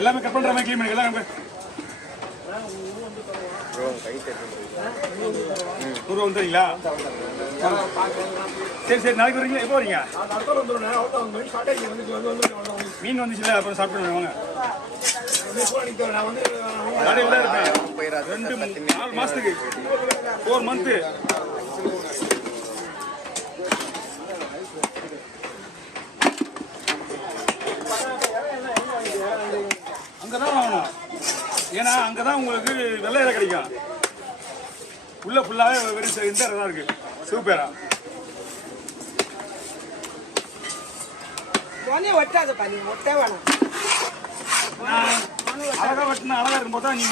எல்லாமே கட் பண்ற மாதிரி க்ளீன் பண்ணி எல்லாம் ரூபா வந்துடுறீங்களா? சரி சரி, நாளைக்கு வரீங்களா? எப்போ வரீங்க? மீன் வந்துச்சுல, அப்புறம் சாப்பிட்டு வாங்க. கடையில் தான் இருப்பேன் 2-4 மாசத்துக்கு 4 மந்த்து. அங்கதான் வாங்கணும், ஏன்னா அங்கதான் உங்களுக்கு வெள்ளையில கிடைக்கும். உள்ள ஃபுல்லாவே வெறும் இந்த தான் இருக்கு. சூப்பரா அழகா வெட்டினா அழகா இருக்கும் போதா நீ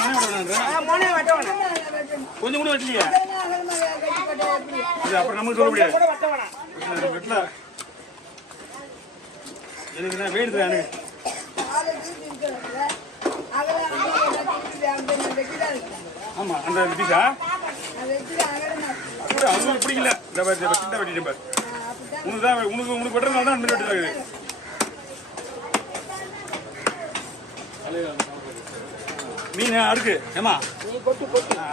மொனை வெட்டணும். கொஞ்சம் கூட வெட்டலையா? அது அப்புறம் நமக்கு சொல்ல முடியாது. வெட்டல எனக்கு வேடுது. எனக்கு ஆமா அந்த பீஸா அவங்களுக்கு பிடிக்கல. வெட்டிட்டு உனக்கு தான் உனக்கு வெட்டுறதுனால தான் அந்த மாதிரி வெட்டுறாங்க. மீன் அடுக்கு ஏமா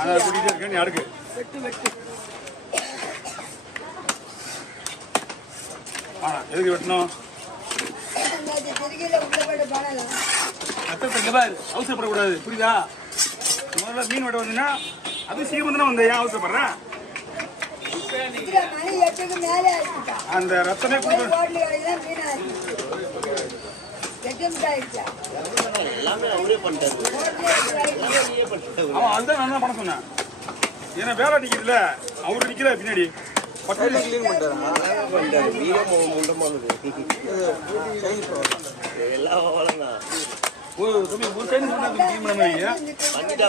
அதான் கூட்டிகிட்டே இருக்கேன். நீ அடுக்கு எதுக்கு வெட்டணும்? அவசரப்படக்கூடாது, புரியுதா? முதல்ல மீன் வெட்ட வந்தீங்கன்னா அது சீக்கிரம் தானே வந்த. ஏன் அவசரப்படுறேன்? அந்த ரத்தமே அவன் அதுதான் நான் தான் பண்ண சொன்னேன். ஏன்னா வேலை நிற்கிறதுல அவரு நிற்கிற பின்னாடி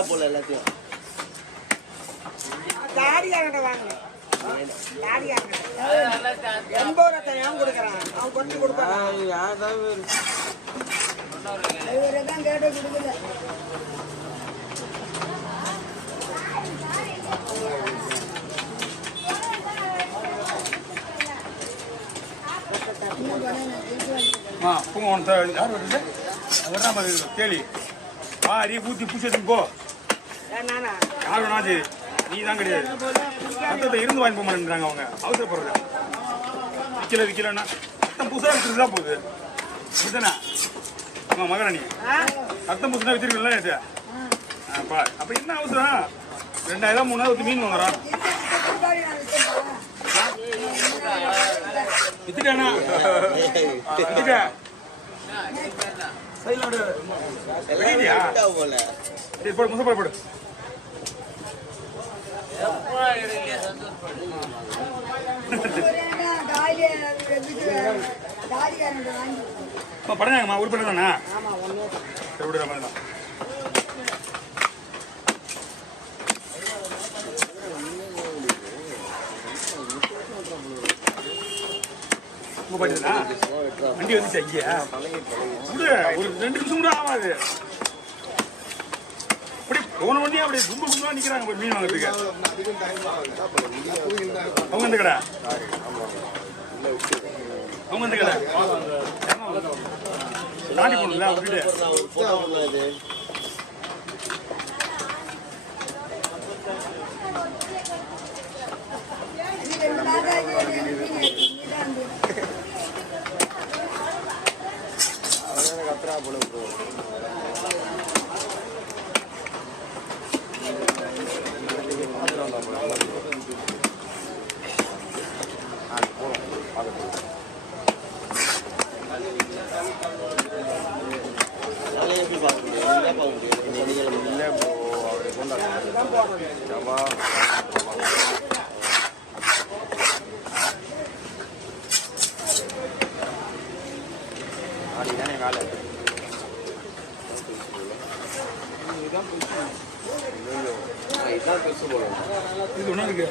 போல எல்லாத்தையும் யார் வருது? அதெல்லாம் கேள்வி பாரி ஊற்றி பூச்சி போ. யார் வேணாச்சு நீ தான் கிடையாது. ரத்தத்தை இருந்து வாங்கி போக மாட்டேங்கிறாங்க அவங்க. அவசரப்படுறது விற்கலன்னா ரத்தம் பூசா விற்றுட்டு தான் போகுது. இதுதானே ஆமாம் மகாராணி, ரத்தம் பூசா விற்றுருக்கல நேற்று. அப்போ என்ன அவசரம்? 2000 3000 மீன் வாங்குறோம். வித்துட்டேண்ணா வித்துட்டேன். போடு முசை போடு. படங்காங்கம்மா உருப்படி தானே? சரி விடுற மாதிரி தான். வண்டி வந்துச்சு ஐயா. ஒரு 2 நிமிஷம் கூட ஆகாது. அப்படி போன வண்டியா அப்படி கும்பலா நிக்கிறாங்க மீன் வாங்குறதுக்கு. அவங்க எந்த கடை? அவங்க எந்த கடை? தாண்டி போகணும்ல விட்டுட்டு. இது ஒண்ணு இருக்கு.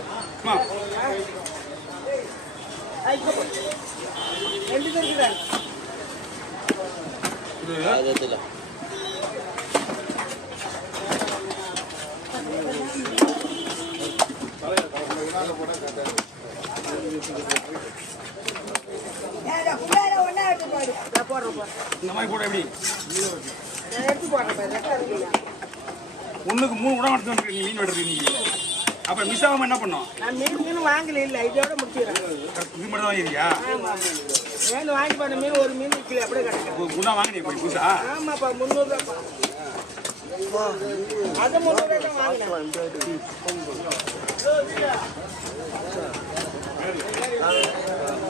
இந்த மாதிரி போட எப்படி ஒண்ணுக்கு 3 குடம் எடுத்து வந்து நீ மீன் வெட்டுறது நீ. அப்ப மிஸ் ஆகாம என்ன பண்ணோம்? நான் மீன் வாங்கல இல்ல, இதோட முடிச்சிடுறேன். இது மட்டும் தான் வாங்கிருக்கியா? வேணும் வாங்கி பண்ண மீன் ஒரு மீன் விற்கல அப்படியே கிடைக்கும். குண்டா வாங்கினீங்க போய் புதுசா? ஆமாப்பா 300 ரூபாப்பா. அது 300 ரூபாய் தான் வாங்கினேன்.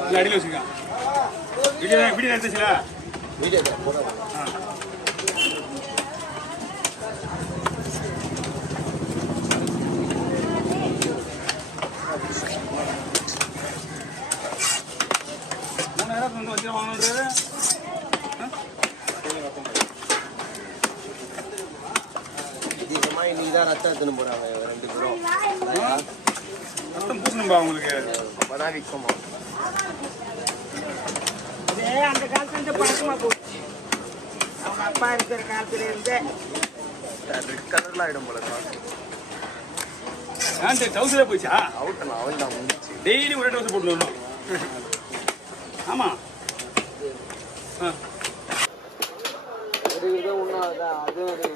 இல்ல அடியில் வச்சுக்க. வீடியோ எடுத்துச்சுல? வீடியோ போட வந்து வச்சு வாங்கணுன்றது அதிகமாக இன்னைக்கு தான் ரத்தம் எடுத்துன்னு போகிறாங்க 2 பேரும். ரத்தம் பூசணும்பா உங்களுக்கு. அப்போதான் விற்குமா? அதே அந்த காலத்துல பழக்கமா போச்சு. அவங்க அப்பா இருக்கிற காலத்துல இருந்து ரெட் கலரில் ஆகிடும் போல காசு. ஏன் டவுசரே போயிச்சா? அவுட் அவன் தான் முடிச்சு. டெய்லி ஒரே டவுசர் போட்டு வரணும். ஆமா. ஒரு இது ஒன்றும் அதுதான் அதுவும் ஒரு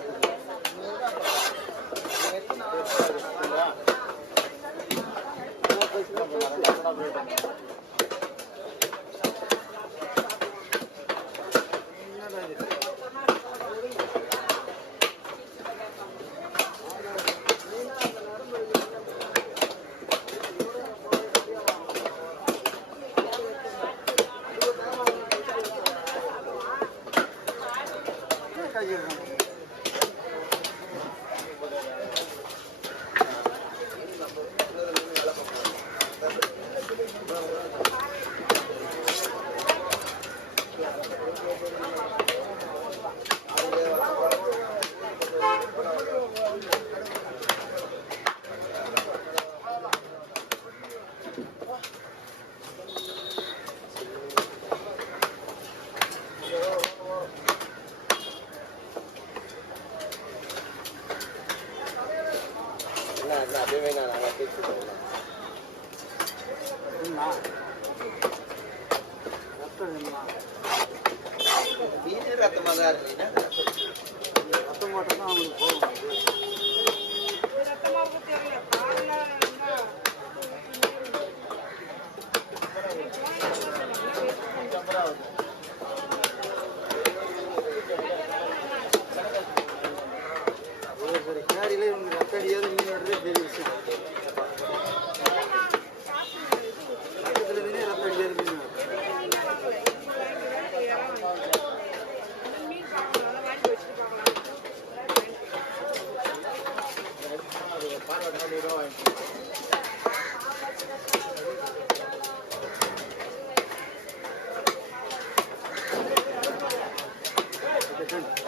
அப்படியே நாங்கள் பேசிட்டு ரத்தமாக தான் இருக்கு. ரத்தம் மட்டும் தான் அவங்களுக்கு போகும். கிணறிலே ரத்தம் அடியாத மீன் வர்றதே பெரிய விஷயம். பக்கத்தில் மீனே ரத்தம் அடியாத மீன் வாங்கிட்டு